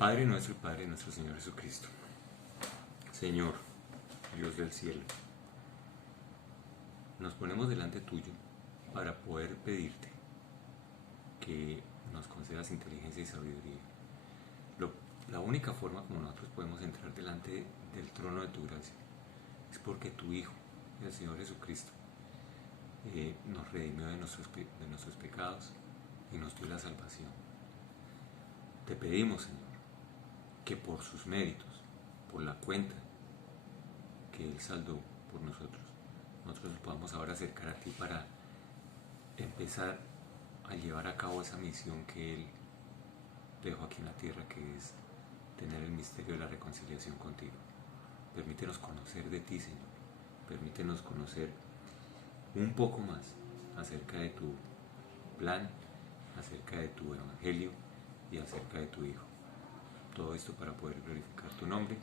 Padre nuestro y Padre de nuestro Señor Jesucristo, Señor, Dios del cielo, nos ponemos delante tuyo para poder pedirte que nos concedas inteligencia y sabiduría. La única forma como nosotros podemos entrar delante del trono de tu gracia es porque tu Hijo, el Señor Jesucristo, nos redimió de nuestros pecados y nos dio la salvación. Te pedimos, Señor, que por sus méritos, por la cuenta que Él saldó por nosotros nos podamos ahora acercar a ti para empezar a llevar a cabo esa misión que Él dejó aquí en la tierra, que es tener el misterio de la reconciliación contigo. Permítenos conocer de ti, Señor. Permítenos conocer un poco más acerca de tu plan, acerca de tu evangelio y acerca de tu Hijo. Todo esto para poder glorificar tu nombre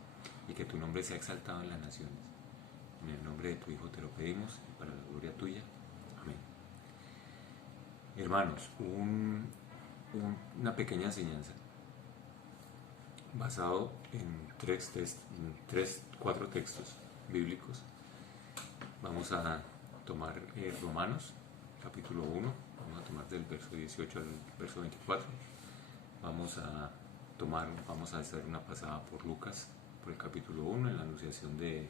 y que tu nombre sea exaltado en las naciones. En el nombre de tu Hijo te lo pedimos y para la gloria tuya. Amén. Hermanos, una pequeña enseñanza basado en cuatro textos bíblicos. Vamos a tomar Romanos, capítulo 1, vamos a tomar del verso 18 al verso 24. Vamos a hacer una pasada por Lucas, por el capítulo 1, en la anunciación del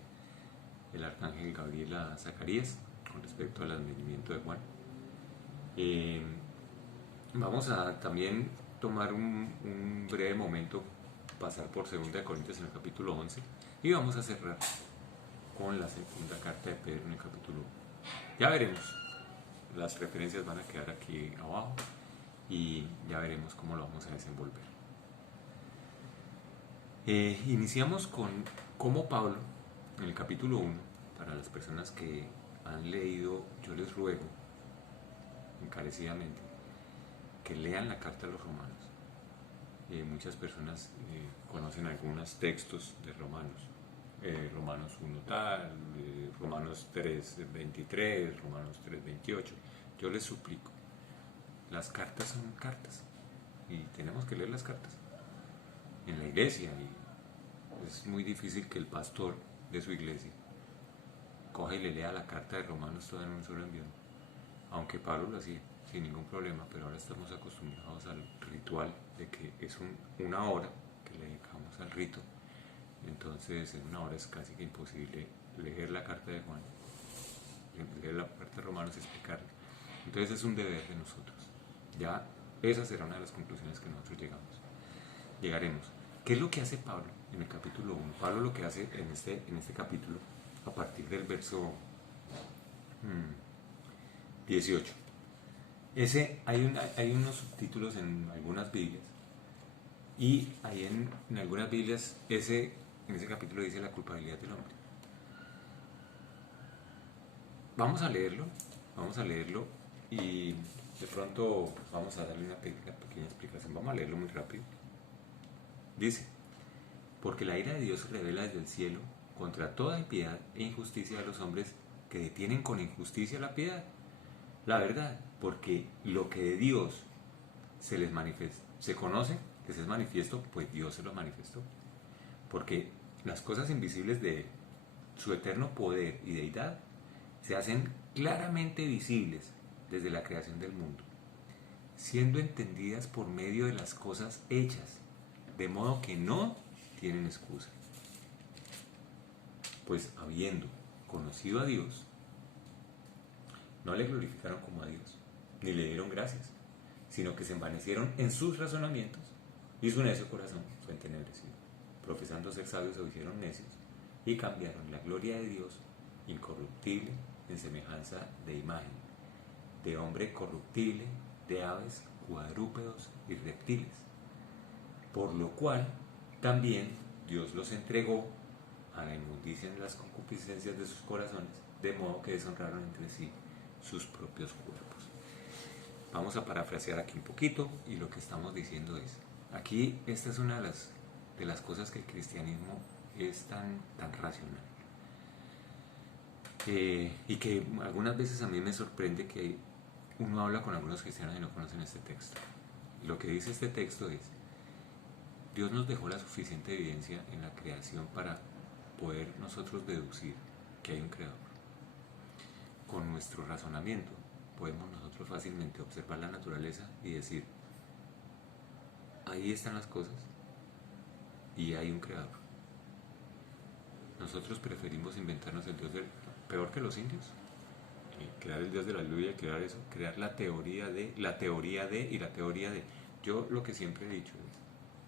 arcángel Gabriel a Zacarías con respecto al advenimiento de Juan. Vamos a también tomar un breve momento, pasar por 2 Corintios en el capítulo 11 y vamos a cerrar con la segunda carta de Pedro en el capítulo 1. Ya veremos, las referencias van a quedar aquí abajo y ya veremos cómo lo vamos a desenvolver. Iniciamos con cómo Pablo, en el capítulo 1, para las personas que han leído, yo les ruego encarecidamente que lean la carta a los romanos. Muchas personas conocen algunos textos de Romanos. Romanos 1 tal, Romanos 3:23, Romanos 3:28. Yo les suplico, las cartas son cartas y tenemos que leer las cartas en la iglesia, y es muy difícil que el pastor de su iglesia coja y le lea la carta de Romanos toda en un solo envío, aunque Pablo lo hacía sin ningún problema, pero ahora estamos acostumbrados al ritual de que es una hora que le dedicamos al rito. Entonces en una hora es casi que imposible leer la carta de Juan, leer la carta de Romanos y explicarla. Entonces es un deber de nosotros. Ya esa será una de las conclusiones que nosotros llegaremos. ¿Qué es lo que hace Pablo en el capítulo 1? Pablo lo que hace en este capítulo, a partir del verso 18. Hay unos subtítulos en algunas Biblias, y ahí en algunas Biblias en ese capítulo dice la culpabilidad del hombre. Vamos a leerlo y de pronto vamos a darle una pequeña explicación. Vamos a leerlo muy rápido. Dice: porque la ira de Dios se revela desde el cielo contra toda impiedad e injusticia de los hombres que detienen con injusticia la piedad. La verdad, porque lo que de Dios se conoce, que se es manifiesto, pues Dios se lo manifestó. Porque las cosas invisibles de su eterno poder y deidad se hacen claramente visibles desde la creación del mundo, siendo entendidas por medio de las cosas hechas, de modo que no tienen excusa. Pues habiendo conocido a Dios, no le glorificaron como a Dios, ni le dieron gracias, sino que se envanecieron en sus razonamientos, y su necio corazón fue entenebrecido. Profesando ser sabios se hicieron necios, y cambiaron la gloria de Dios incorruptible en semejanza de imagen, de hombre corruptible, de aves, cuadrúpedos y reptiles. Por lo cual también Dios los entregó a la inmundicia en las concupiscencias de sus corazones, de modo que deshonraron entre sí sus propios cuerpos. Vamos a parafrasear aquí un poquito, y lo que estamos diciendo es, aquí esta es una de las cosas que el cristianismo es tan racional, y que algunas veces a mí me sorprende que uno habla con algunos cristianos y no conocen este texto. Lo que dice este texto es: Dios nos dejó la suficiente evidencia en la creación para poder nosotros deducir que hay un creador. Con nuestro razonamiento podemos nosotros fácilmente observar la naturaleza y decir, ahí están las cosas y hay un creador. Nosotros preferimos inventarnos el Dios peor que los indios, crear el Dios de la lluvia, crear eso, crear la teoría de, y la teoría de. Yo lo que siempre he dicho es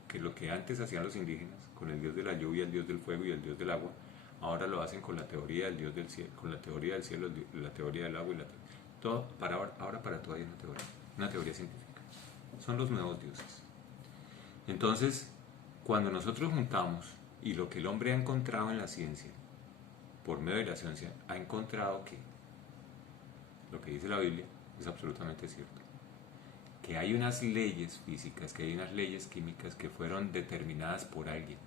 que lo que antes hacían los indígenas con el Dios de la lluvia, el Dios del fuego y el Dios del agua, ahora lo hacen con la teoría del Dios del cielo, con la teoría del cielo, la teoría del agua y todo para ahora para todo hay una teoría científica. Son los nuevos dioses. Entonces, cuando nosotros juntamos y lo que el hombre ha encontrado en la ciencia, por medio de la ciencia, ha encontrado que lo que dice la Biblia es absolutamente cierto. Que hay unas leyes físicas, que hay unas leyes químicas que fueron determinadas por alguien.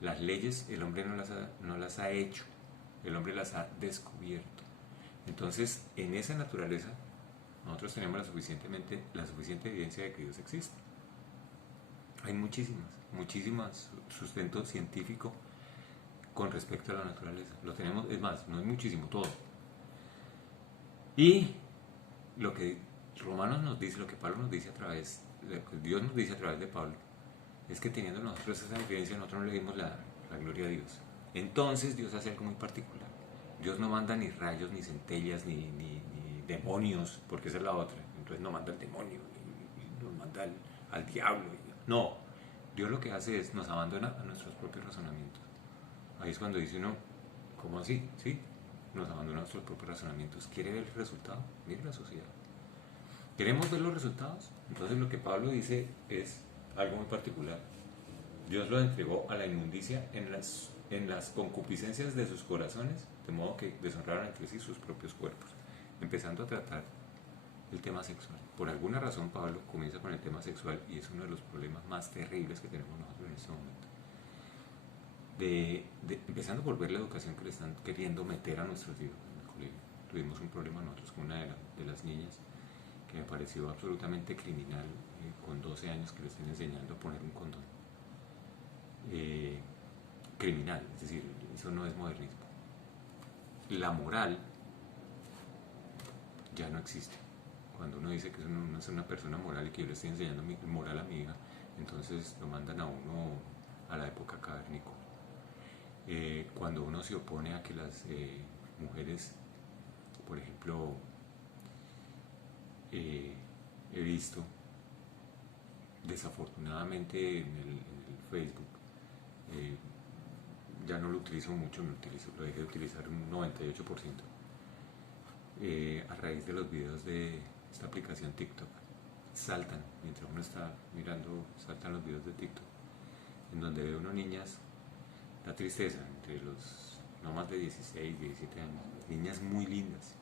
Las leyes el hombre no las ha hecho, el hombre las ha descubierto. Entonces, en esa naturaleza, nosotros tenemos la suficiente evidencia de que Dios existe. Hay muchísimas sustento científico con respecto a la naturaleza. Lo tenemos, es más, no es muchísimo, todo. Y lo que Romanos nos dice, lo que Pablo nos dice lo que Dios nos dice a través de Pablo, es que teniendo nosotros esa evidencia, nosotros no le dimos la gloria a Dios. Entonces Dios hace algo muy particular. Dios no manda ni rayos, ni centellas, ni demonios, porque esa es la otra. Entonces no manda el demonio, ni nos manda al diablo. No, Dios lo que hace es nos abandona a nuestros propios razonamientos. Ahí es cuando dice uno, ¿cómo así? Sí, nos abandona a nuestros propios razonamientos. ¿Quiere ver el resultado? Mire la sociedad. ¿Queremos ver los resultados? Entonces lo que Pablo dice es algo muy particular. Dios lo entregó a la inmundicia en las concupiscencias de sus corazones, de modo que deshonraron entre sí sus propios cuerpos, empezando a tratar el tema sexual. Por alguna razón Pablo comienza con el tema sexual y es uno de los problemas más terribles que tenemos nosotros en este momento. Empezando por ver la educación que le están queriendo meter a nuestros hijos en el colegio. Tuvimos un problema nosotros con una de las niñas que me pareció absolutamente criminal, con 12 años que le estén enseñando a poner un condón. Criminal, es decir, eso no es modernismo. La moral ya no existe. Cuando uno dice que uno es una persona moral y que yo le estoy enseñando moral a mi hija, entonces lo mandan a uno a la época cavernícola. Cuando uno se opone a que las mujeres, por ejemplo, he visto desafortunadamente en el Facebook, ya no lo utilizo mucho, lo dejé de utilizar un 98%, a raíz de los videos de esta aplicación TikTok. Saltan, mientras uno está mirando, saltan los videos de TikTok, en donde ve uno niñas, la tristeza, entre los no más de 16, 17 años, niñas muy lindas,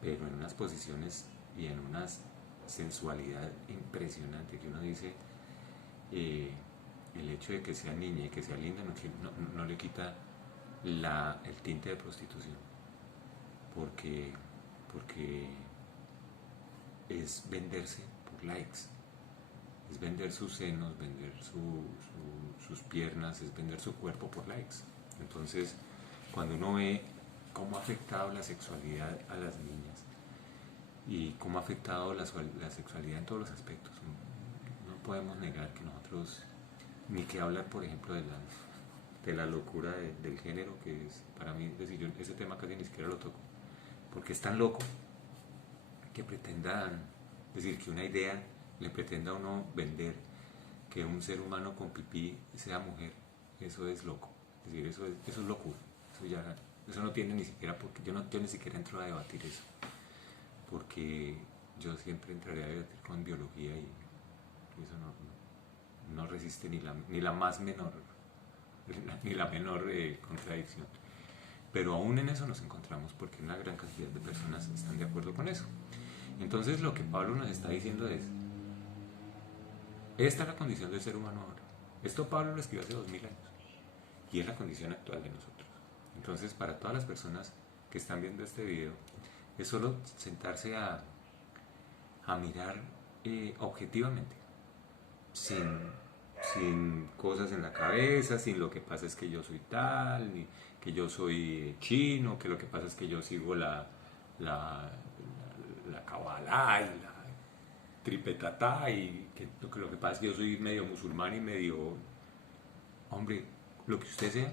pero en unas posiciones y en una sensualidad impresionante que uno dice, el hecho de que sea niña y que sea linda no le quita el tinte de prostitución, porque es venderse por likes, es vender sus senos, vender sus piernas, es vender su cuerpo por likes. Entonces, cuando uno ve cómo ha afectado la sexualidad a las niñas y cómo ha afectado la sexualidad en todos los aspectos, no podemos negar que nosotros, ni que hablar, por ejemplo, de la locura del género, que es para mí, es decir, yo ese tema casi ni siquiera lo toco, porque es tan loco que pretendan, es decir, que una idea le pretenda a uno vender que un ser humano con pipí sea mujer. Eso es loco, es decir, eso es locura. Eso no tiene ni siquiera, porque yo ni siquiera entro a debatir eso, porque yo siempre entraré a debatir con biología y eso no resiste ni la más menor contradicción. Pero aún en eso nos encontramos, porque una gran cantidad de personas están de acuerdo con eso. Entonces lo que Pablo nos está diciendo es, esta es la condición del ser humano ahora. Esto Pablo lo escribió hace 2000 años y es la condición actual de nosotros. Entonces, para todas las personas que están viendo este video, es solo sentarse a mirar objetivamente, sin sin cosas en la cabeza, sin lo que pasa es que yo soy tal, ni que yo soy chino, que lo que pasa es que yo sigo la, la Kabbalah y la tripetatá y que lo que pasa es que yo soy medio musulmán y medio... Hombre, lo que usted sea,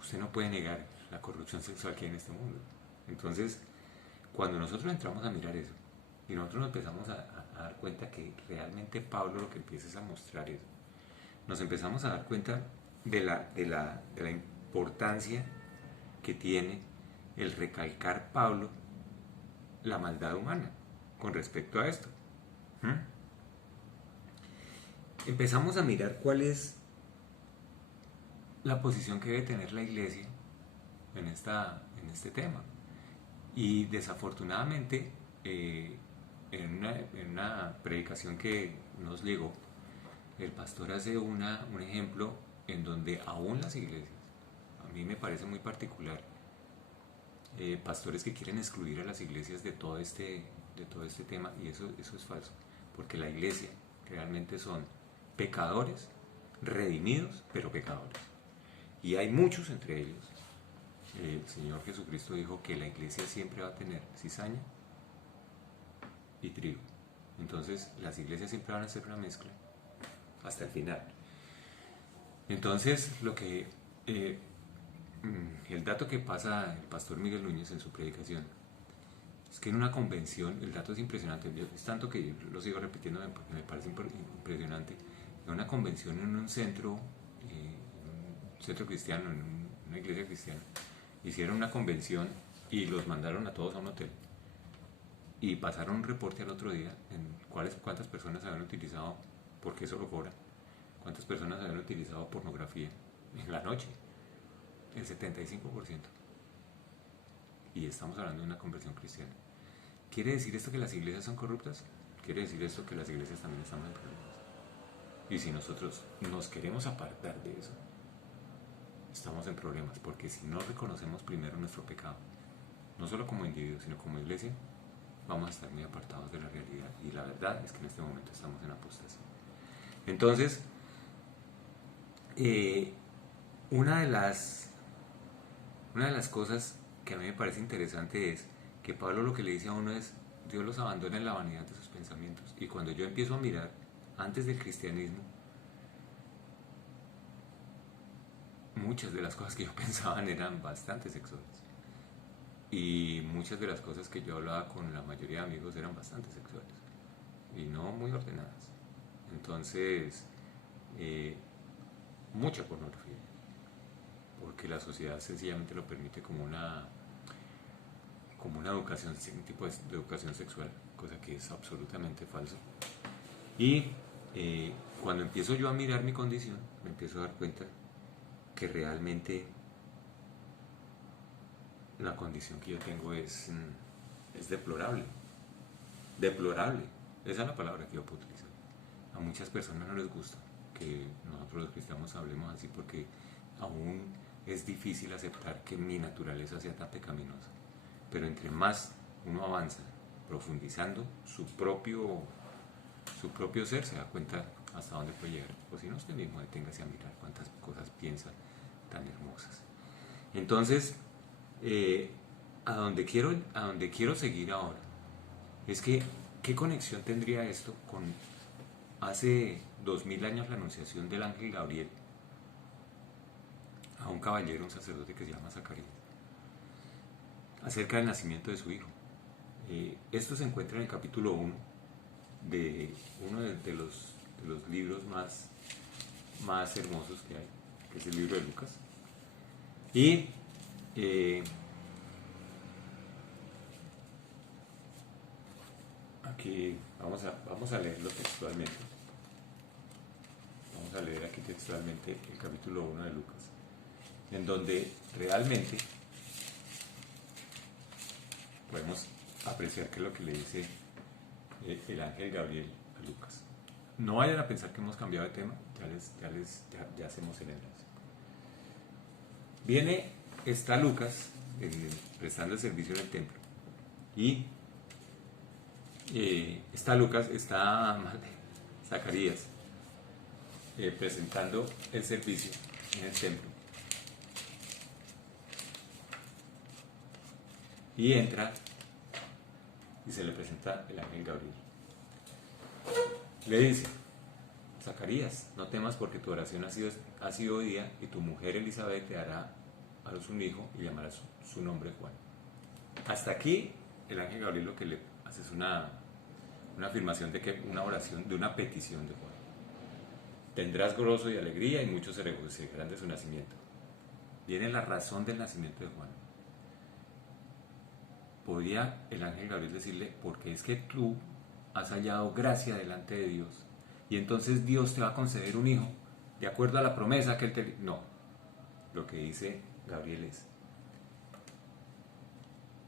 usted no puede negar la corrupción sexual que hay en este mundo. Entonces, cuando nosotros entramos a mirar eso y nosotros nos empezamos a dar cuenta que realmente Pablo lo que empieza es a mostrar eso, nos empezamos a dar cuenta de la importancia que tiene el recalcar Pablo la maldad humana con respecto a esto. ¿Mm? Empezamos a mirar cuál es la posición que debe tener la iglesia en este tema. Y desafortunadamente, en una predicación que nos llegó, el pastor hace un ejemplo en donde aún las iglesias, a mí me parece muy particular, pastores que quieren excluir a las iglesias de todo este tema, y eso es falso, porque la iglesia realmente son pecadores, redimidos, pero pecadores. Y hay muchos entre ellos. El Señor Jesucristo dijo que la iglesia siempre va a tener cizaña y trigo. Entonces las iglesias siempre van a ser una mezcla hasta el final. Entonces el dato que pasa el pastor Miguel Núñez en su predicación es que en una convención, el dato es impresionante, es tanto que yo lo sigo repitiendo porque me parece impresionante, en una convención en un centro cristiano, en una iglesia cristiana, hicieron una convención y los mandaron a todos a un hotel y pasaron un reporte al otro día en cuántas personas habían utilizado, porque eso lo cobran, cuántas personas habían utilizado pornografía en la noche, el 75%. Y estamos hablando de una conversión cristiana. ¿Quiere decir esto que las iglesias son corruptas? ¿Quiere decir esto que las iglesias también estamos en problemas? Y si nosotros nos queremos apartar de eso, estamos en problemas, porque si no reconocemos primero nuestro pecado, no solo como individuos, sino como iglesia, vamos a estar muy apartados de la realidad. Y la verdad es que en este momento estamos en apostasía. Entonces, una de las cosas que a mí me parece interesante es que Pablo lo que le dice a uno es: Dios los abandona en la vanidad de sus pensamientos. Y cuando yo empiezo a mirar antes del cristianismo, muchas de las cosas que yo pensaba eran bastante sexuales. Y muchas de las cosas que yo hablaba con la mayoría de amigos eran bastante sexuales y no muy ordenadas. Entonces, mucha pornografía, porque la sociedad sencillamente lo permite como una educación, un tipo de educación sexual, cosa que es absolutamente falso. Y cuando empiezo yo a mirar mi condición, me empiezo a dar cuenta que realmente la condición que yo tengo es deplorable. Deplorable. Esa es la palabra que yo puedo utilizar. A muchas personas no les gusta que nosotros los cristianos hablemos así, porque aún es difícil aceptar que mi naturaleza sea tan pecaminosa. Pero entre más uno avanza profundizando su propio ser, se da cuenta hasta dónde puede llegar. O si no, usted mismo deténgase a mirar cuántas cosas piensa tan hermosas. Entonces, a donde quiero seguir ahora es que ¿qué conexión tendría esto con hace 2000 años la anunciación del ángel Gabriel a un caballero, un sacerdote que se llama Zacarías, acerca del nacimiento de su hijo? Esto se encuentra en el capítulo 1 de uno de los libros más hermosos que hay, que es el libro de Lucas. Y aquí vamos a leerlo textualmente. Vamos a leer aquí textualmente el capítulo 1 de Lucas, en donde realmente podemos apreciar qué es lo que le dice el ángel Gabriel a Lucas. No vayan a pensar que hemos cambiado de tema, ya hacemos el enlace. Está Lucas prestando el servicio en el templo, y está Zacarías presentando el servicio en el templo. Y entra y se le presenta el ángel Gabriel. Le dice: Zacarías, no temas porque tu oración ha sido oída y tu mujer Elizabeth te dará a luz un hijo y llamará su nombre Juan. Hasta aquí el ángel Gabriel lo que le hace es una afirmación de que una oración, de una petición de Juan. Tendrás gozo y alegría y muchos se regocijarán de su nacimiento. Viene la razón del nacimiento de Juan. Podría el ángel Gabriel decirle: porque es que tú has hallado gracia delante de Dios y entonces Dios te va a conceder un hijo de acuerdo a la promesa que él te... No, lo que dice Gabriel es: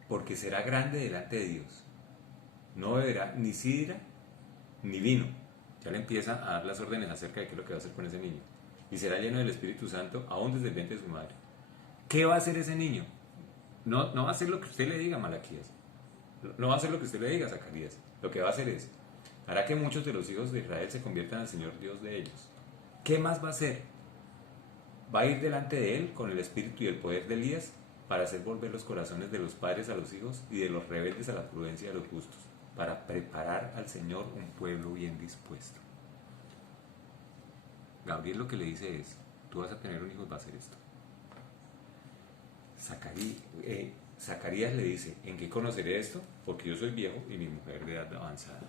porque será grande delante de Dios, no beberá ni sidra ni vino. Ya le empieza a dar las órdenes acerca de qué es lo que va a hacer con ese niño. Y será lleno del Espíritu Santo aún desde el vientre de su madre. ¿Qué va a hacer ese niño? No va a hacer lo que usted le diga, Malaquías. No va a hacer lo que usted le diga, Zacarías. Lo que va a hacer es: hará que muchos de los hijos de Israel se conviertan al Señor Dios de ellos. ¿Qué más va a hacer? Va a ir delante de él con el espíritu y el poder de Elías para hacer volver los corazones de los padres a los hijos y de los rebeldes a la prudencia de los justos, para preparar al Señor un pueblo bien dispuesto. Gabriel lo que le dice es: tú vas a tener un hijo y va a hacer esto. Zacarías le dice: ¿en qué conoceré esto? Porque yo soy viejo y mi mujer de edad avanzada.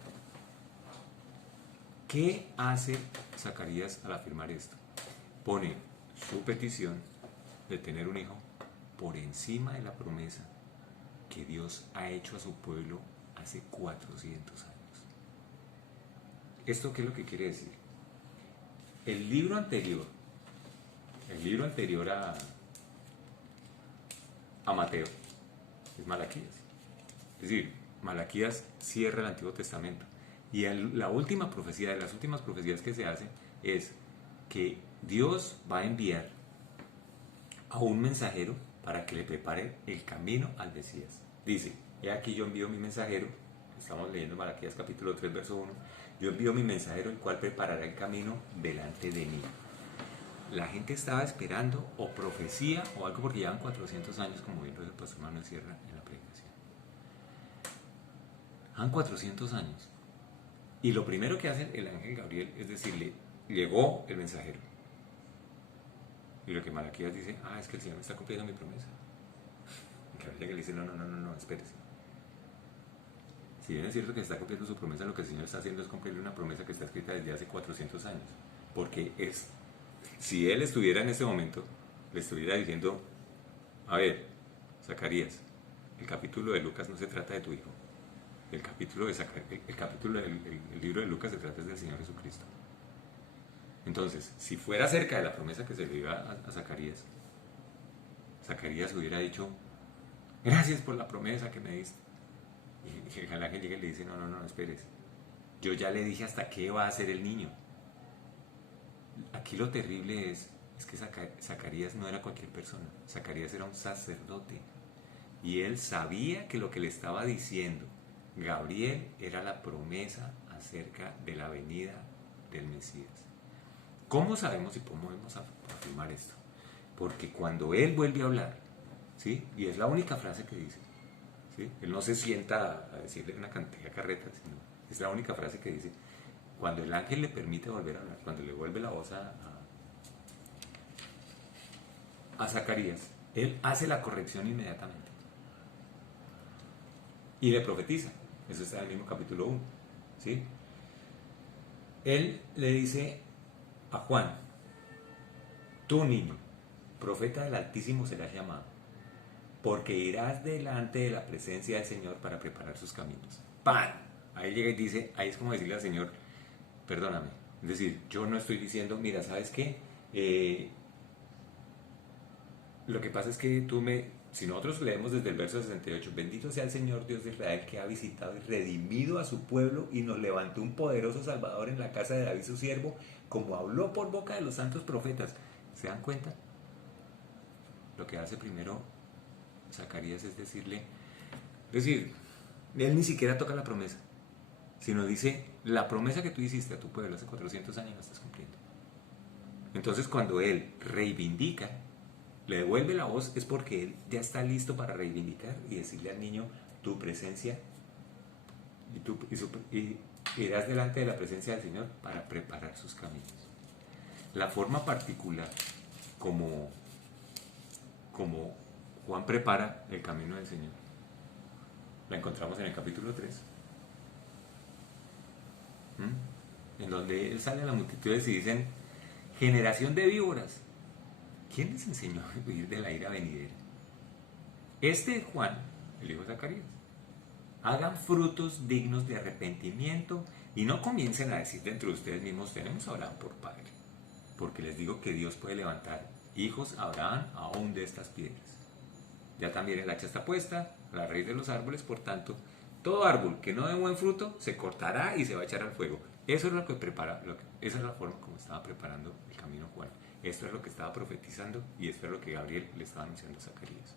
¿Qué hace Zacarías al afirmar esto? Pone su petición de tener un hijo por encima de la promesa que Dios ha hecho a su pueblo hace 400 años. ¿Esto qué es lo que quiere decir? El libro anterior a Mateo es Malaquías. Es decir, Malaquías cierra el Antiguo Testamento. Y la última profecía, de las últimas profecías que se hacen, es que Dios va a enviar a un mensajero para que le prepare el camino al Mesías. Dice: he aquí yo envío mi mensajero. Estamos leyendo Malaquías capítulo 3, verso 1. Yo envío mi mensajero, el cual preparará el camino delante de mí. La gente estaba esperando o profecía o algo, porque llevan 400 años, como bien lo dijo el pastor Manuel Sierra en la predicación. Han 400 años. Y lo primero que hace el ángel Gabriel es decirle: llegó el mensajero. Y lo que Malaquías dice: es que el Señor me está cumpliendo mi promesa. Y Gabriel le dice: no, espérese. Si bien es cierto que está cumpliendo su promesa, lo que el Señor está haciendo es cumplirle una promesa que está escrita desde hace 400 años. Porque si Él estuviera en ese momento, le estuviera diciendo: a ver, Zacarías, el capítulo de Lucas no se trata de tu hijo. El capítulo del libro de Lucas se trata del Señor Jesucristo. Entonces, si fuera cerca de la promesa que se le iba a Zacarías, Zacarías hubiera dicho: gracias por la promesa que me diste. Y el ángel llega y le dice: no, esperes. Yo ya le dije hasta qué va a hacer el niño. Aquí lo terrible es que Zacarías no era cualquier persona. Zacarías era un sacerdote. Y él sabía que lo que le estaba diciendo Gabriel era la promesa acerca de la venida del Mesías. ¿Cómo sabemos y cómo podemos afirmar esto? Porque cuando él vuelve a hablar, ¿sí? Y es la única frase que dice, ¿sí? Él no se sienta a decirle una cantidad de carretas, sino es la única frase que dice. Cuando el ángel le permite volver a hablar, cuando le vuelve la voz a Zacarías, él hace la corrección inmediatamente y le profetiza. Eso está en el mismo capítulo 1, ¿sí? Él le dice a Juan: tú, niño, profeta del Altísimo serás llamado, porque irás delante de la presencia del Señor para preparar sus caminos. ¡Pam! Ahí llega y dice, ahí es como decirle al Señor: perdóname. Es decir, yo no estoy diciendo: mira, ¿sabes qué? Lo que pasa es que si nosotros leemos desde el verso 68, bendito sea el Señor Dios de Israel, que ha visitado y redimido a su pueblo y nos levantó un poderoso Salvador en la casa de David su siervo, como habló por boca de los santos profetas. ¿Se dan cuenta? Lo que hace primero Zacarías es decir, él ni siquiera toca la promesa, sino dice: la promesa que tú hiciste a tu pueblo hace 400 años la estás cumpliendo. Entonces cuando él reivindica, le devuelve la voz, es porque él ya está listo para reivindicar y decirle al niño, tu presencia y irás delante de la presencia del Señor para preparar sus caminos. La forma particular como Juan prepara el camino del Señor la encontramos en el capítulo 3, en donde él sale a las multitudes y dicen, generación de víboras, ¿quién les enseñó a huir de la ira venidera? Este es Juan, el hijo de Zacarías. Hagan frutos dignos de arrepentimiento y no comiencen a decir dentro de ustedes mismos, tenemos a Abraham por padre, porque les digo que Dios puede levantar hijos a Abraham aún de estas piedras. Ya también el hacha está puesta a la raíz de los árboles, por tanto, todo árbol que no dé buen fruto se cortará y se va a echar al fuego. Eso es lo que prepara, esa es la forma como estaba preparando el camino Juan. Esto es lo que estaba profetizando y esto es lo que Gabriel le estaba anunciando a Zacarías.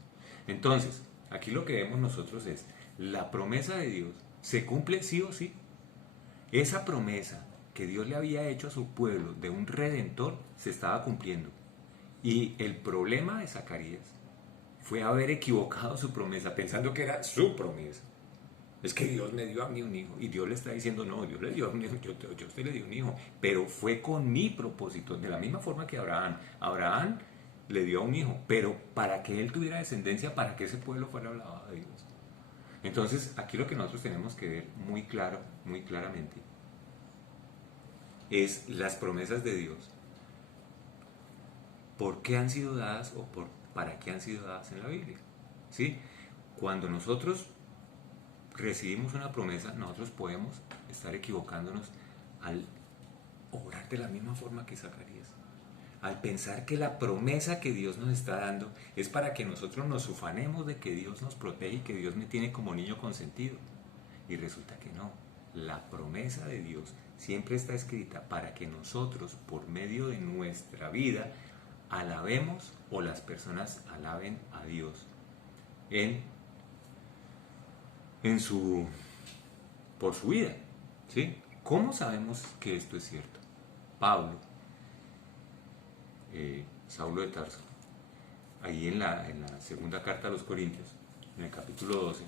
Entonces, aquí lo que vemos nosotros es, la promesa de Dios se cumple sí o sí. Esa promesa que Dios le había hecho a su pueblo de un redentor se estaba cumpliendo. Y el problema de Zacarías fue haber equivocado su promesa, pensando que era su promesa. Es que Dios me dio a mí un hijo. Y Dios le está diciendo, no, Dios le dio un hijo, yo a usted le dio un hijo. Pero fue con mi propósito, de la misma forma que Abraham. Abraham le dio a un hijo, pero para que él tuviera descendencia, para que ese pueblo fuera alabado de Dios. Entonces, aquí lo que nosotros tenemos que ver muy claro, muy claramente, es las promesas de Dios. ¿Por qué han sido dadas o para qué han sido dadas en la Biblia? ¿Sí? Cuando nosotros recibimos una promesa, nosotros podemos estar equivocándonos al obrar de la misma forma que Zacarías. Al pensar que la promesa que Dios nos está dando es para que nosotros nos ufanemos de que Dios nos protege y que Dios me tiene como niño consentido. Y resulta que no. La promesa de Dios siempre está escrita para que nosotros, por medio de nuestra vida, alabemos o las personas alaben a Dios por su vida. ¿Sí? ¿Cómo sabemos que esto es cierto? Pablo, Saulo de Tarso, ahí en la segunda carta a los Corintios, en el capítulo 12,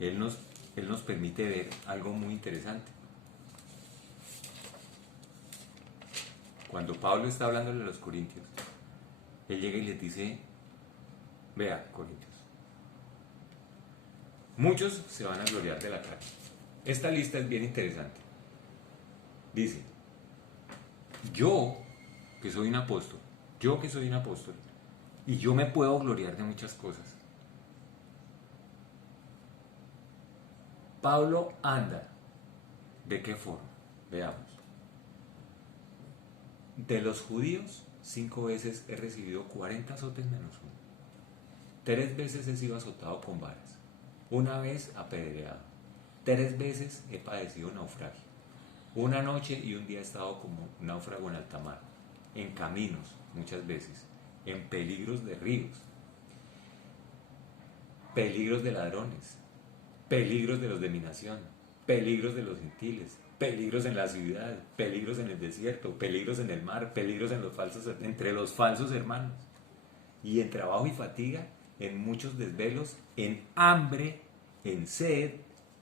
él nos permite ver algo muy interesante. Cuando Pablo está hablándole a los Corintios, él llega y les dice, vea, Corintios, muchos se van a gloriar de la carne. Esta lista es bien interesante. Dice, yo que soy un apóstol, y yo me puedo gloriar de muchas cosas. Pablo anda, ¿de qué forma? Veamos. De los judíos, 5 veces he recibido 40 azotes menos uno. 3 veces he sido azotado con varas. 1 vez apedreado. 3 veces he padecido naufragio. 1 noche y 1 día he estado como náufrago en alta mar. En caminos, muchas veces. En peligros de ríos. Peligros de ladrones. Peligros de los de mi nación. Peligros de los gentiles. Peligros en la ciudad, peligros en el desierto, peligros en el mar, peligros entre los falsos hermanos. Y en trabajo y fatiga, en muchos desvelos, en hambre, en sed,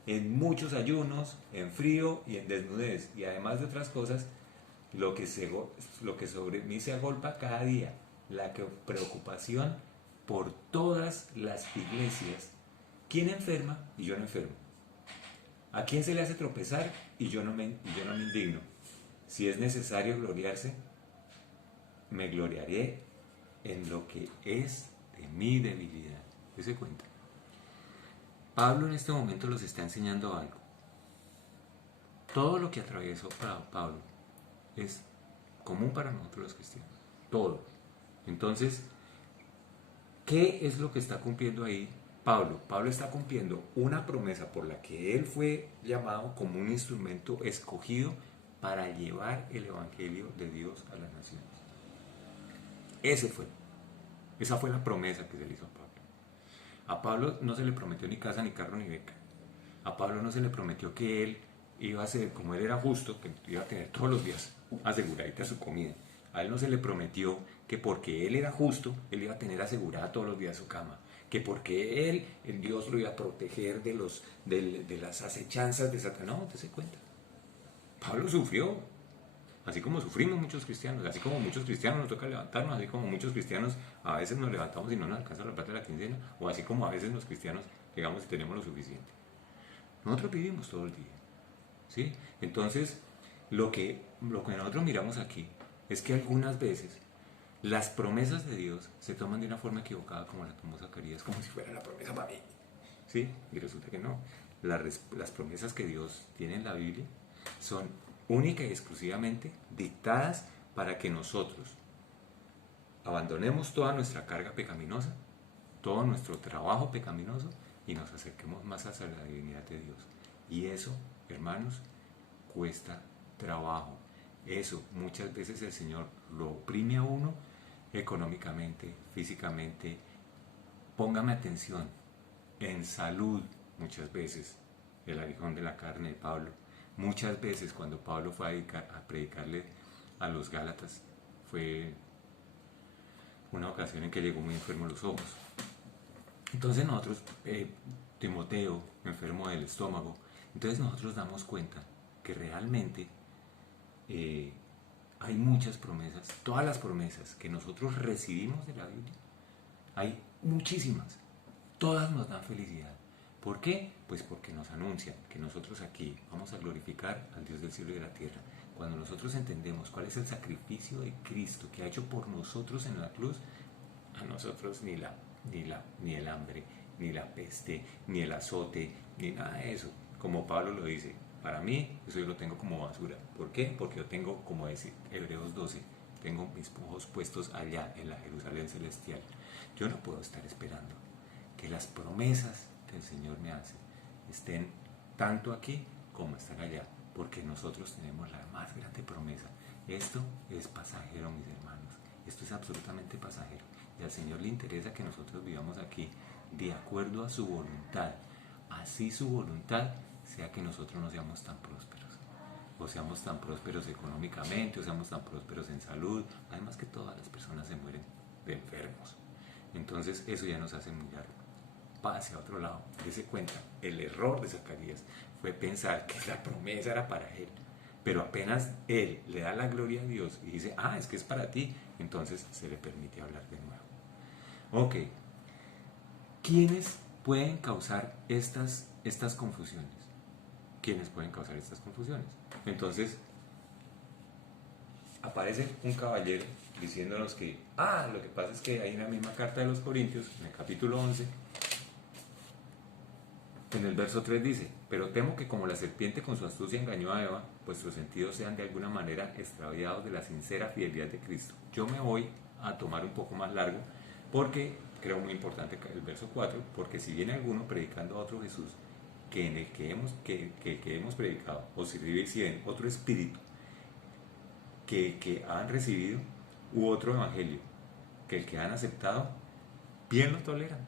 en muchos ayunos, en frío y en desnudez. Y además de otras cosas, lo que sobre mí se agolpa cada día, la preocupación por todas las iglesias. ¿Quién enferma y yo no enfermo? ¿A quién se le hace tropezar y yo no me indigno? Si es necesario gloriarse, me gloriaré en lo que es de mi debilidad. ¿Se cuenta? Pablo en este momento los está enseñando algo. Todo lo que atravesó Pablo es común para nosotros los cristianos. Todo. Entonces, ¿qué es lo que está cumpliendo ahí Pablo? Pablo está cumpliendo una promesa por la que él fue llamado como un instrumento escogido para llevar el evangelio de Dios a las naciones. Esa fue la promesa que se le hizo a Pablo. A Pablo no se le prometió ni casa, ni carro, ni beca. A Pablo no se le prometió que él iba a ser, como él era justo, que iba a tener todos los días aseguradita su comida. A él no se le prometió que porque él era justo, él iba a tener asegurada todos los días su cama. Que porque él, el Dios lo iba a proteger de las acechanzas de Satanás. No, te se cuenta. Pablo sufrió, así como sufrimos muchos cristianos, así como muchos cristianos nos toca levantarnos, así como muchos cristianos a veces nos levantamos y no nos alcanza la plata de la quincena, o así como a veces los cristianos llegamos y tenemos lo suficiente. Nosotros vivimos todo el día, ¿sí? Entonces, lo que nosotros miramos aquí es que algunas veces las promesas de Dios se toman de una forma equivocada, como la tomó Zacarías, como si fuera la promesa para mí, ¿sí? Y resulta que no. Las promesas que Dios tiene en la Biblia son única y exclusivamente dictadas para que nosotros abandonemos toda nuestra carga pecaminosa, todo nuestro trabajo pecaminoso y nos acerquemos más hacia la divinidad de Dios. Y eso, hermanos, cuesta trabajo. Eso muchas veces el Señor lo oprime a uno económicamente, físicamente. Póngame atención, en salud muchas veces, el aguijón de la carne de Pablo. Muchas veces cuando Pablo fue a predicarle a los Gálatas, fue una ocasión en que llegó muy enfermo los ojos. Entonces nosotros, Timoteo, enfermo del estómago, entonces nosotros damos cuenta que realmente hay muchas promesas, todas las promesas que nosotros recibimos de la Biblia, hay muchísimas, todas nos dan felicidad. ¿Por qué? Pues porque nos anuncian que nosotros aquí vamos a glorificar al Dios del cielo y de la tierra. Cuando nosotros entendemos cuál es el sacrificio de Cristo que ha hecho por nosotros en la cruz, a nosotros ni el hambre, ni la peste, ni el azote, ni nada de eso. Como Pablo lo dice, para mí eso yo lo tengo como basura. ¿Por qué? Porque yo tengo, como dice Hebreos 12, tengo mis ojos puestos allá en la Jerusalén celestial. Yo no puedo estar esperando que las promesas que el Señor me hace estén tanto aquí como están allá, porque nosotros tenemos la más grande promesa. Esto es pasajero, mis hermanos. Esto es absolutamente pasajero. Y al Señor le interesa que nosotros vivamos aquí de acuerdo a su voluntad. Así su voluntad sea que nosotros no seamos tan prósperos. O seamos tan prósperos económicamente, o seamos tan prósperos en salud. Además que todas las personas se mueren de enfermos. Entonces eso ya nos hace muy largo. Pase a otro lado. Dese cuenta, el error de Zacarías fue pensar que la promesa era para él. Pero apenas él le da la gloria a Dios y dice, es que es para ti, entonces se le permite hablar de nuevo. Ok, ¿quiénes pueden causar estas confusiones? ¿Quiénes pueden causar estas confusiones? Entonces, aparece un caballero diciéndonos que, lo que pasa es que hay una misma carta de los Corintios, en el capítulo 11, en el verso 3 dice, pero temo que como la serpiente con su astucia engañó a Eva, vuestros sentidos sean de alguna manera extraviados de la sincera fidelidad de Cristo. Yo me voy a tomar un poco más largo porque creo muy importante el verso 4, porque si viene alguno predicando a otro Jesús, que en el que hemos predicado, o si reciben otro espíritu que han recibido, u otro evangelio, que el que han aceptado, bien lo toleran.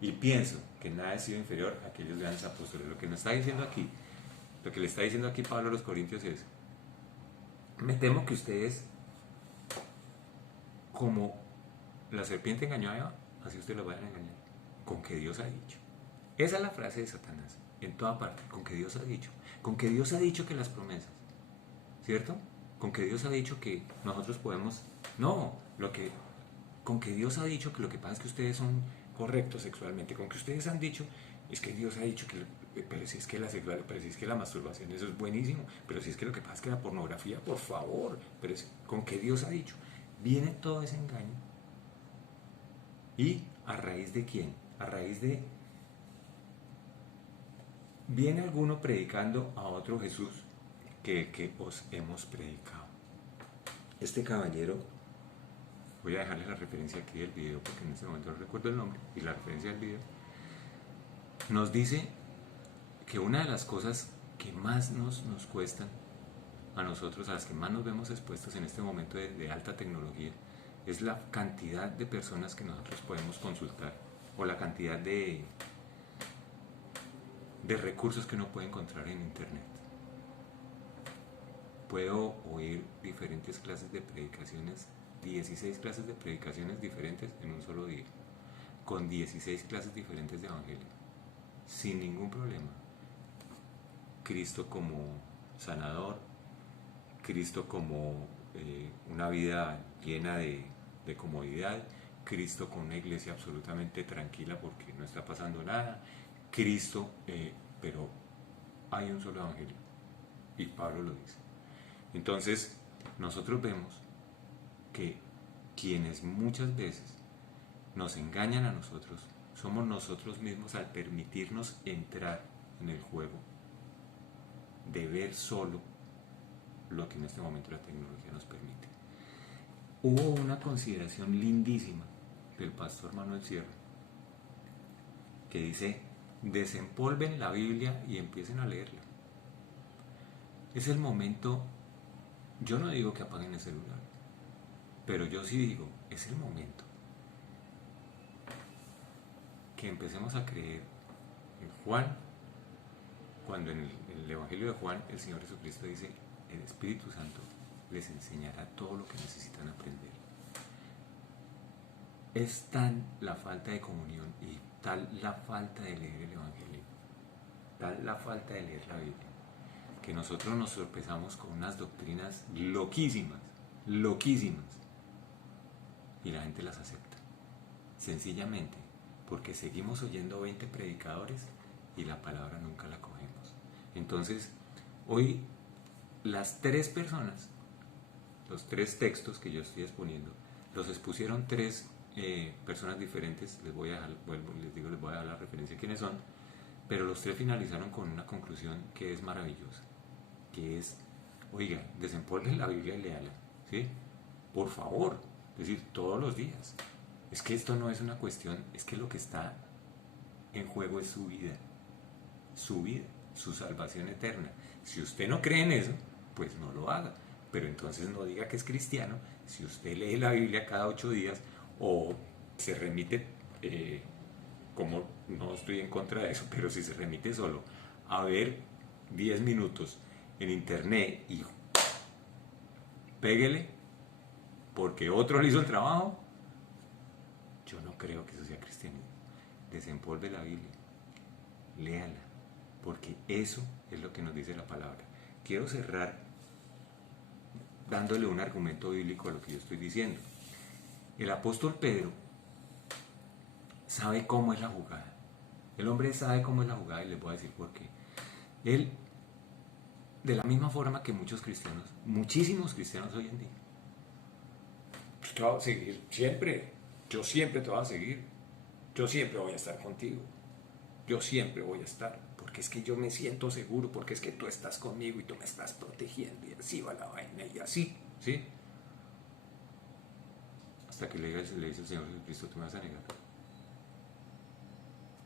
Y pienso que nada ha sido inferior a aquellos grandes apóstoles. Lo que le está diciendo aquí Pablo a los Corintios es, me temo que ustedes, como la serpiente engañó a Eva, así ustedes lo vayan a engañar, con que Dios ha dicho. Esa es la frase de Satanás, en toda parte, con que Dios ha dicho. Con que Dios ha dicho que las promesas, ¿cierto? Con que Dios ha dicho que nosotros podemos, con que Dios ha dicho que lo que pasa es que ustedes son correctos sexualmente, con que ustedes han dicho, es que Dios ha dicho que, pero si es que la masturbación, eso es buenísimo, pero si es que lo que pasa es que la pornografía, por favor, pero con que Dios ha dicho, viene todo ese engaño. ¿Y a raíz de quién? A raíz de, viene alguno predicando a otro Jesús que os hemos predicado. Este caballero, voy a dejarles la referencia aquí del video porque en este momento no recuerdo el nombre y la referencia del video, nos dice que una de las cosas que más nos cuestan a nosotros, a las que más nos vemos expuestos en este momento de alta tecnología, es la cantidad de personas que nosotros podemos consultar o la cantidad de recursos que uno puede encontrar en internet. puedo oír diferentes clases de predicaciones, 16 clases de predicaciones diferentes en un solo día, con 16 clases diferentes de evangelio, sin ningún problema. Cristo como sanador, Cristo como una vida llena de comodidad, Cristo con una iglesia absolutamente tranquila porque no está pasando nada, Cristo, pero hay un solo evangelio, y Pablo lo dice. Entonces, nosotros vemos que quienes muchas veces nos engañan a nosotros, somos nosotros mismos al permitirnos entrar en el juego de ver solo lo que en este momento la tecnología nos permite. Hubo una consideración lindísima del pastor Manuel Sierra que dice: desempolven la Biblia y empiecen a leerla. Es el momento, yo no digo que apaguen el celular, pero yo sí digo, es el momento que empecemos a creer en Juan, cuando en el Evangelio de Juan el Señor Jesucristo dice: el Espíritu Santo les enseñará todo lo que necesitan aprender. Es tan la falta de comunión y tal la falta de leer el Evangelio, tal la falta de leer la Biblia, que nosotros nos tropezamos con unas doctrinas loquísimas, loquísimas, y la gente las acepta, sencillamente porque seguimos oyendo 20 predicadores y la palabra nunca la cogemos. Entonces, hoy las tres personas, los tres textos que yo estoy exponiendo, los expusieron tres personas diferentes. Les voy a dejar, les voy a dar la referencia de quiénes son, pero los tres finalizaron con una conclusión que es maravillosa, que es: oiga, desempolven la Biblia y léala, ¿sí? Por favor, es decir, todos los días. Es que esto no es una cuestión, es que lo que está en juego es su vida, su salvación eterna. Si usted no cree en eso, pues no lo haga, pero entonces no diga que es cristiano si usted lee la Biblia cada 8 días o se remite, como no estoy en contra de eso, pero si se remite solo a ver 10 minutos en internet y péguele porque otro le hizo el trabajo, yo no creo que eso sea cristianismo. Desempolve la Biblia, léala, porque eso es lo que nos dice la palabra. Quiero cerrar dándole un argumento bíblico a lo que yo estoy diciendo. El apóstol Pedro sabe cómo es la jugada. El hombre sabe cómo es la jugada y les voy a decir por qué. Él, de la misma forma que muchos cristianos, muchísimos cristianos hoy en día, yo te voy a seguir siempre, yo siempre te voy a seguir, yo siempre voy a estar contigo, yo siempre voy a estar, porque es que yo me siento seguro, porque es que tú estás conmigo y tú me estás protegiendo, y así va la vaina, y así, ¿sí? Hasta que le dice el Señor Jesucristo: tú me vas a negar.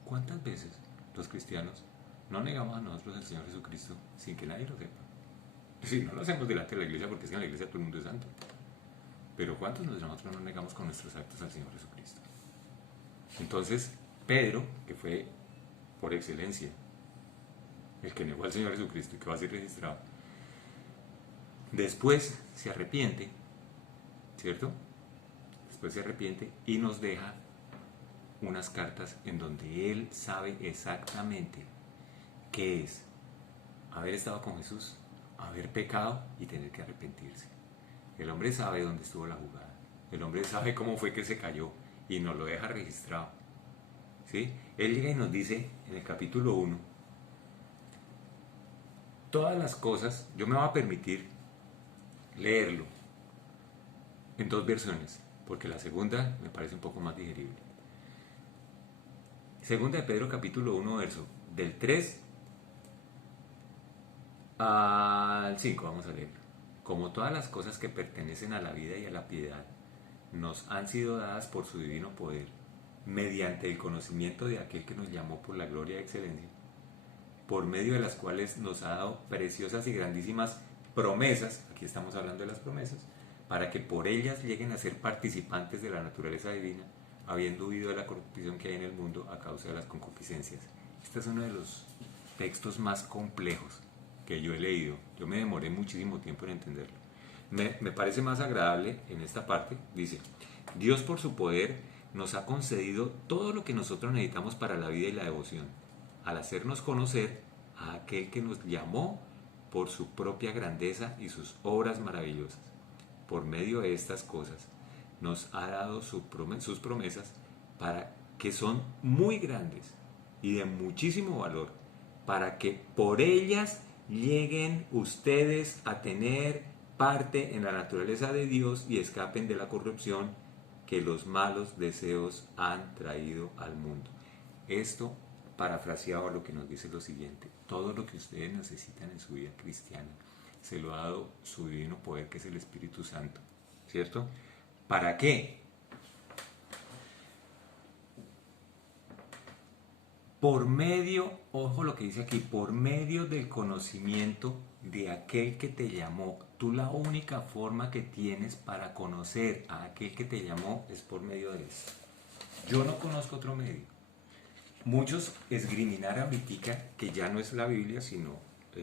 ¿Cuántas veces los cristianos no negamos a nosotros al Señor Jesucristo sin que nadie lo sepa? Sí, no lo hacemos delante de la iglesia, porque es que en la iglesia todo el mundo es santo. Pero ¿cuántos de nosotros no negamos con nuestros actos al Señor Jesucristo? Entonces, Pedro, que fue por excelencia el que negó al Señor Jesucristo y que va a ser registrado, después se arrepiente, ¿cierto? Después se arrepiente y nos deja unas cartas en donde él sabe exactamente qué es haber estado con Jesús, haber pecado y tener que arrepentirse. El hombre sabe dónde estuvo la jugada, el hombre sabe cómo fue que se cayó y nos lo deja registrado, ¿sí? Él llega y nos dice en el capítulo 1, todas las cosas. Yo me voy a permitir leerlo en dos versiones, porque la segunda me parece un poco más digerible. Segunda de Pedro capítulo 1, verso del 3 al 5, vamos a leer. Como todas las cosas que pertenecen a la vida y a la piedad nos han sido dadas por su divino poder, mediante el conocimiento de aquel que nos llamó por la gloria y excelencia, por medio de las cuales nos ha dado preciosas y grandísimas promesas, aquí estamos hablando de las promesas, para que por ellas lleguen a ser participantes de la naturaleza divina, habiendo huido de la corrupción que hay en el mundo a causa de las concupiscencias. Este es uno de los textos más complejos que yo he leído. Yo me demoré muchísimo tiempo en entenderlo. Me parece más agradable en esta parte. Dice, Dios por su poder nos ha concedido todo lo que nosotros necesitamos para la vida y la devoción, al hacernos conocer a aquel que nos llamó por su propia grandeza y sus obras maravillosas. Por medio de estas cosas nos ha dado sus promesas para que son muy grandes y de muchísimo valor, para que por ellas lleguen ustedes a tener parte en la naturaleza de Dios y escapen de la corrupción que los malos deseos han traído al mundo. Esto, parafraseado, lo que nos dice lo siguiente: todo lo que ustedes necesitan en su vida cristiana se lo ha dado su divino poder, que es el Espíritu Santo, ¿cierto? ¿Para qué? Por medio, ojo lo que dice aquí, por medio del conocimiento de aquel que te llamó. Tú la única forma que tienes para conocer a aquel que te llamó es por medio de eso. Yo no conozco otro medio. Muchos esgriminar ahorita que ya no es la Biblia, sino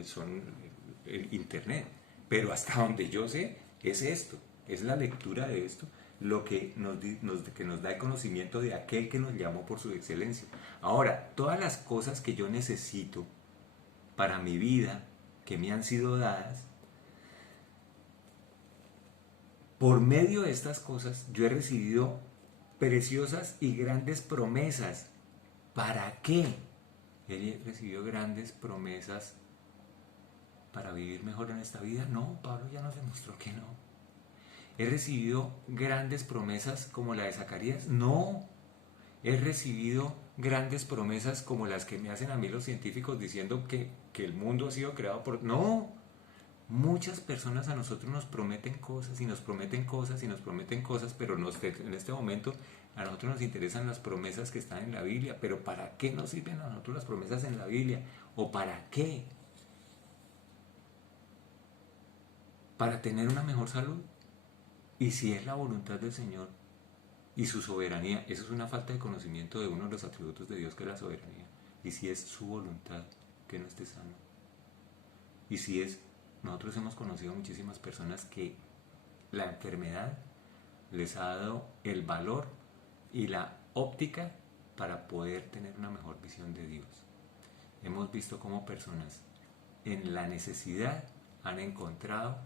son el Internet. Pero hasta donde yo sé, es esto, es la lectura de esto, lo que nos da el conocimiento de aquel que nos llamó por su excelencia. Ahora, todas las cosas que yo necesito para mi vida, que me han sido dadas, por medio de estas cosas yo he recibido preciosas y grandes promesas. ¿Para qué? He recibido grandes promesas para vivir mejor en esta vida. No, Pablo ya nos demostró que no. ¿He recibido grandes promesas como la de Zacarías? No. ¿He recibido grandes promesas como las que me hacen a mí los científicos diciendo que el mundo ha sido creado por... No. Muchas personas a nosotros nos prometen cosas y nos prometen cosas y nos prometen cosas, pero en este momento a nosotros nos interesan las promesas que están en la Biblia. Pero ¿para qué nos sirven a nosotros las promesas en la Biblia? ¿O para qué? ¿Para tener una mejor salud? Y si es la voluntad del Señor y su soberanía, eso es una falta de conocimiento de uno de los atributos de Dios, que es la soberanía. Y si es su voluntad que no esté sano. Y si es... Nosotros hemos conocido muchísimas personas que la enfermedad les ha dado el valor y la óptica para poder tener una mejor visión de Dios. Hemos visto cómo personas en la necesidad han encontrado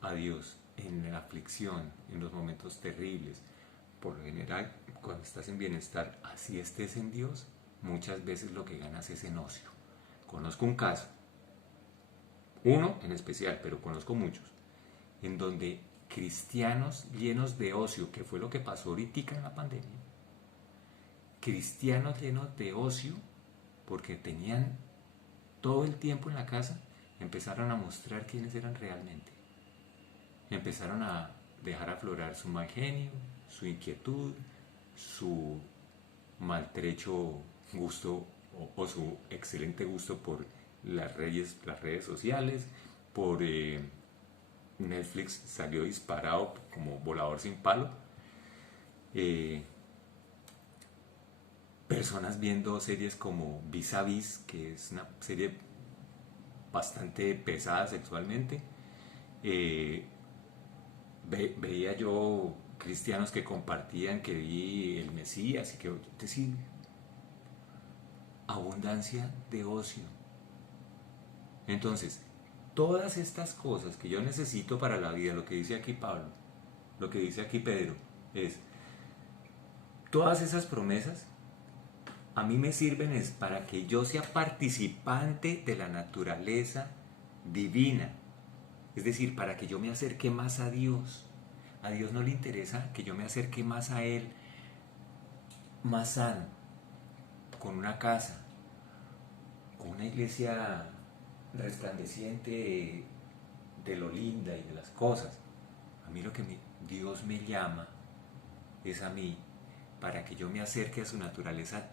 a Dios, en la aflicción, en los momentos terribles. Por lo general, cuando estás en bienestar, así estés en Dios, muchas veces lo que ganas es en ocio. Conozco un caso, uno en especial, pero conozco muchos, en donde cristianos llenos de ocio, que fue lo que pasó ahorita en la pandemia, cristianos llenos de ocio, porque tenían todo el tiempo en la casa, empezaron a mostrar quiénes eran realmente. Empezaron a dejar aflorar su mal genio, su inquietud, su maltrecho gusto o su excelente gusto por las redes sociales, por Netflix salió disparado como volador sin palo. Personas viendo series como Vis a Vis, que es una serie bastante pesada sexualmente. Veía yo cristianos que compartían que vi el Mesías y que, es decir, abundancia de ocio. Entonces, todas estas cosas que yo necesito para la vida, lo que dice aquí Pablo, lo que dice aquí Pedro, es, todas esas promesas a mí me sirven es para que yo sea participante de la naturaleza divina. Es decir, para que yo me acerque más a Dios. A Dios no le interesa que yo me acerque más a Él, más sano, con una casa, con una iglesia resplandeciente de lo linda y de las cosas. A mí lo que Dios me llama es a mí para que yo me acerque a su naturaleza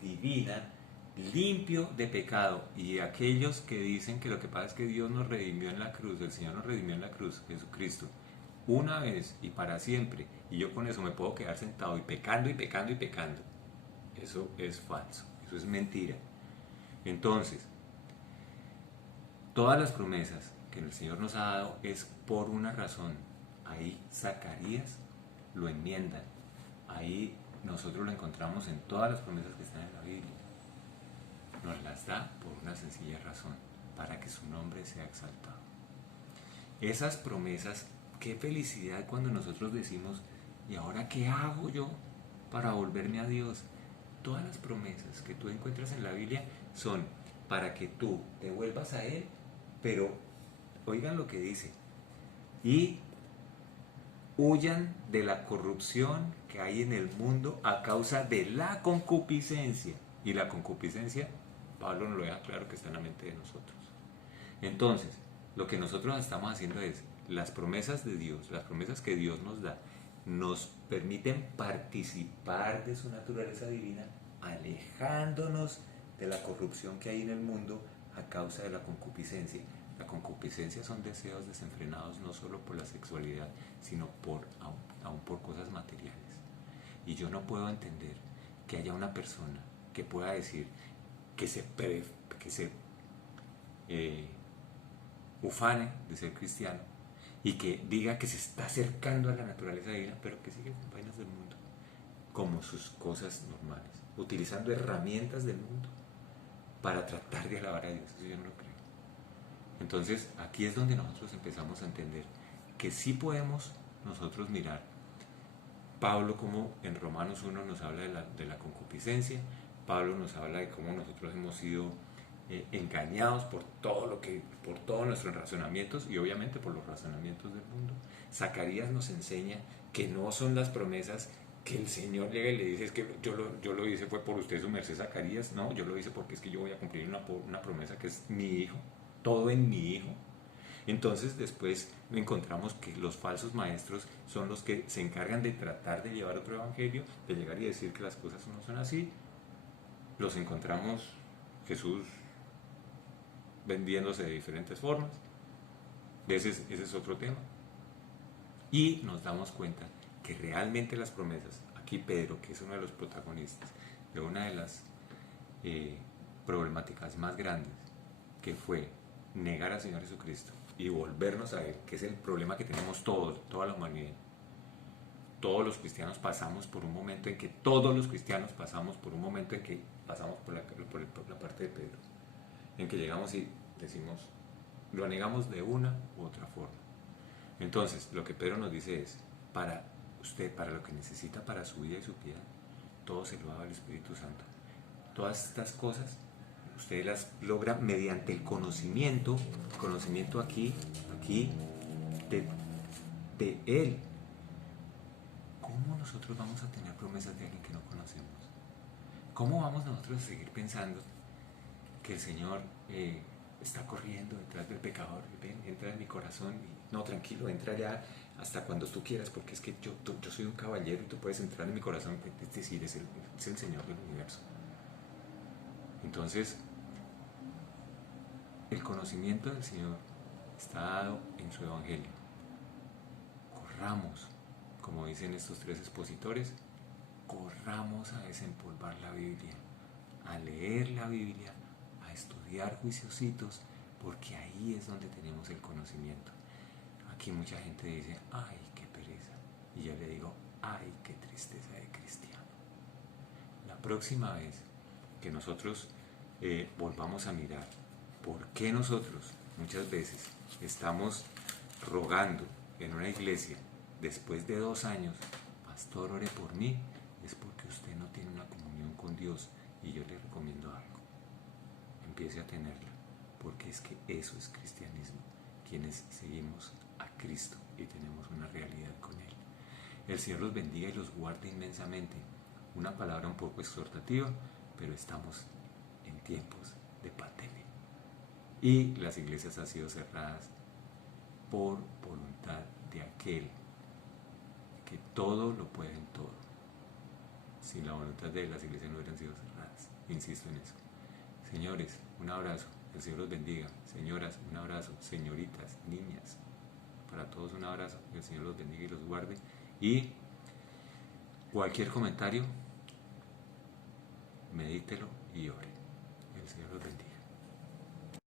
divina, limpio de pecado. Y aquellos que dicen que lo que pasa es que Dios nos redimió en la cruz, el Señor nos redimió en la cruz, Jesucristo, una vez y para siempre, y yo con eso me puedo quedar sentado y pecando y pecando y pecando, eso es falso, eso es mentira. Entonces, Todas las promesas que el Señor nos ha dado es por una razón. Ahí Zacarías lo enmiendan. Ahí nosotros lo encontramos en todas las promesas que están en la Biblia. Nos las da por una sencilla razón, para que su nombre sea exaltado. Esas promesas, qué felicidad cuando nosotros decimos, ¿y ahora qué hago yo para volverme a Dios? Todas las promesas que tú encuentras en la Biblia son para que tú te vuelvas a Él, pero oigan lo que dice, y huyan de la corrupción que hay en el mundo a causa de la concupiscencia. Y la concupiscencia, Pablo nos lo deja claro que está en la mente de nosotros. Entonces, lo que nosotros estamos haciendo es, las promesas de Dios, las promesas que Dios nos da, nos permiten participar de su naturaleza divina, alejándonos de la corrupción que hay en el mundo a causa de la concupiscencia. La concupiscencia son deseos desenfrenados no solo por la sexualidad, sino aún por cosas materiales. Y yo no puedo entender que haya una persona que pueda decir que se ufane de ser cristiano y que diga que se está acercando a la naturaleza divina, pero que sigue con vainas del mundo, como sus cosas normales, utilizando herramientas del mundo para tratar de alabar a Dios. Eso yo no lo creo. Entonces aquí es donde nosotros empezamos a entender que sí podemos nosotros mirar Pablo, como en Romanos 1 nos habla de la concupiscencia. Pablo nos habla de cómo nosotros hemos sido engañados por todos nuestros razonamientos y obviamente por los razonamientos del mundo. Zacarías nos enseña que no son las promesas que el Señor llega y le dice, es que yo lo hice fue por usted, su merced Zacarías. No, yo lo hice porque es que yo voy a cumplir una promesa que es mi hijo, todo en mi hijo. Entonces después encontramos que los falsos maestros son los que se encargan de tratar de llevar otro evangelio, de llegar y decir que las cosas no son así. Los encontramos Jesús vendiéndose de diferentes formas. Ese es otro tema. Y nos damos cuenta que realmente las promesas, aquí Pedro, que es uno de los protagonistas de una de las problemáticas más grandes, que fue negar al Señor Jesucristo y volvernos a Él, que es el problema que tenemos todos, toda la humanidad. Todos los cristianos pasamos por un momento en que pasamos por la parte de Pedro, en que llegamos y decimos, lo negamos de una u otra forma. Entonces, lo que Pedro nos dice es, para usted, para lo que necesita para su vida y su piedad, todo se lo da al Espíritu Santo. Todas estas cosas usted las logra mediante el conocimiento aquí de Él. ¿Cómo nosotros vamos a tener promesas de alguien que no conocemos? ¿Cómo vamos nosotros a seguir pensando que el Señor está corriendo detrás del pecador? Ven, entra en mi corazón. No, tranquilo, entra ya hasta cuando tú quieras, porque es que yo soy un caballero y tú puedes entrar en mi corazón. Es decir, es el Señor del universo. Entonces, el conocimiento del Señor está dado en su Evangelio. Corramos, como dicen estos tres expositores, corramos a desempolvar la Biblia, a leer la Biblia, a estudiar juiciositos, porque ahí es donde tenemos el conocimiento. Aquí mucha gente dice, ay, qué pereza. Y yo le digo, ay, qué tristeza de cristiano. La próxima vez que nosotros volvamos a mirar por qué nosotros muchas veces estamos rogando en una iglesia después de 2 años, pastor, ore por mí, es porque usted no tiene una comunión con Dios. Y yo le recomiendo algo, empiece a tenerla, porque es que eso es cristianismo, quienes seguimos a Cristo y tenemos una realidad con Él. El Señor los bendiga y los guarde inmensamente. Una palabra un poco exhortativa, pero estamos en tiempos de pandemia y las iglesias han sido cerradas por voluntad de aquel que todo lo puede en todo. Sin la voluntad de Él, las iglesias no hubieran sido cerradas. Insisto en eso. Señores, un abrazo. El Señor los bendiga. Señoras, un abrazo. Señoritas, niñas, para todos un abrazo. El Señor los bendiga y los guarde. Y cualquier comentario, medítelo y ore. El Señor los bendiga.